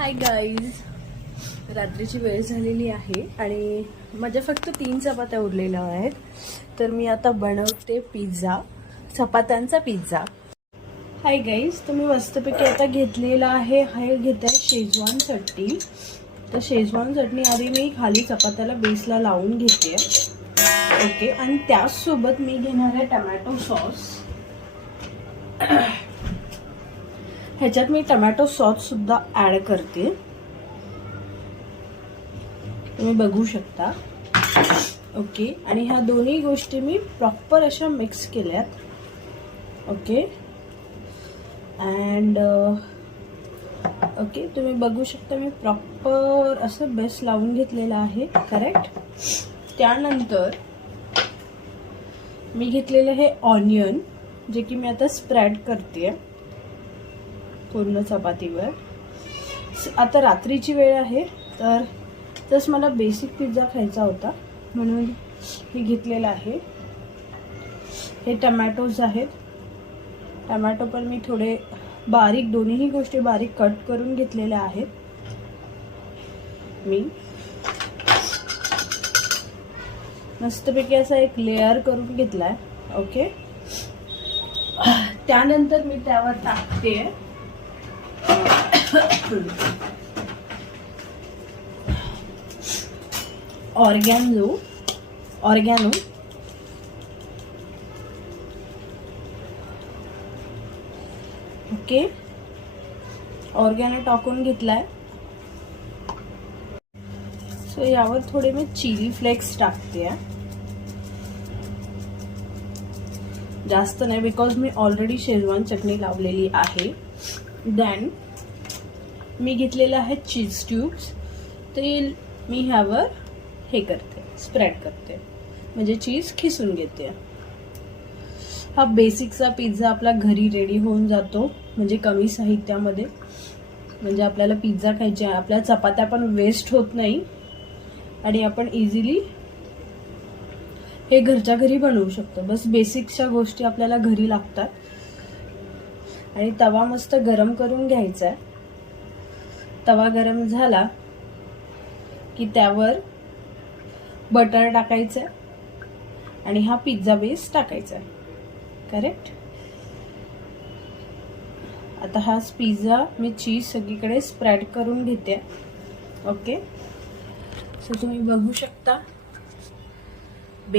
Hi guys, रात्रीची वेळ झालेली आहे आणि माझ्या फक्त 3 चपात्या उरलेल्या आहेत. तर मी आता बनवते पिझ्झा, चपात्यांचा पिझ्झा. हाय गाईज, तुम्ही मस्तपैकी आता घेतलेला आहे घेत आहे शेजवान चटणी. तर शेजवान चटणी आधी मी खाली चपात्याला बेसला लावून घेते. ओके, आणि त्याचसोबत मी घेणार आहे टमॅटो सॉस. ह्याच्यात मी टमॅटो सॉस सुद्धा ऍड करते, तुम्ही बघू शकता. ओके, आणि ह्या दोन्ही गोष्टी मी प्रॉपर अशा मिक्स केल्यात. ओके, अँड ओके, तुम्ही बघू शकता मी प्रॉपर असं बेस लावून घेतलेला आहे. करेक्ट. त्यानंतर मी घेतलेलं हे ऑनियन, जे की मी आता स्प्रेड करते पूर्ण चपातीवर. आता रात्रीची वेळ आहे, तर जस्ट मला बेसिक पिझ्झा खायचा होता म्हणून हे घेतलेलं आहे. हे टमॅटोज आहेत. टमॅटो पण मी थोडे बारीक, दोन्ही गोष्टी बारीक कट करून घेतलेल्या आहेत मी. मस्तपैकी असा एक लेयर करून घेतलाय. ओके, त्यानंतर मी त्यावर टाकते ऑर्गॅनो. ओके, ऑर्गॅनो टाकून घेतलाय. सो यावर थोडे मी चिली फ्लेक्स टाकते, जास्त नाही, बिकॉज मी ऑलरेडी शेजवान चटणी लावलेली आहे. देन मी घेतलेलं आहे चीज ट्यूब्स. ते मी ह्यावर हे करते, स्प्रेड करते, म्हणजे चीज खिसून घेते. हा बेसिकचा पिझ्झा आपला घरी रेडी होऊन जातो, म्हणजे कमी साहित्यामध्ये. म्हणजे आपल्याला पिझ्झा खायचे, आपल्या चपात्या पण वेस्ट होत नाही आणि आपण इझिली हे घरच्या घरी बनवू शकतो. बस बेसिकच्या गोष्टी आपल्याला घरी लागतात. आणि तवा मस्त गरम करून घ्यायचा आहे. तवा गरम झाला की त्यावर बटर टाकायचं आणि हा पिझ्झा बेस टाकायचा. करेक्ट. आता हा पिझ्झा मी चीज सगळीकडे स्प्रेड करून घेते. ओके, सो तुम्ही बघू शकता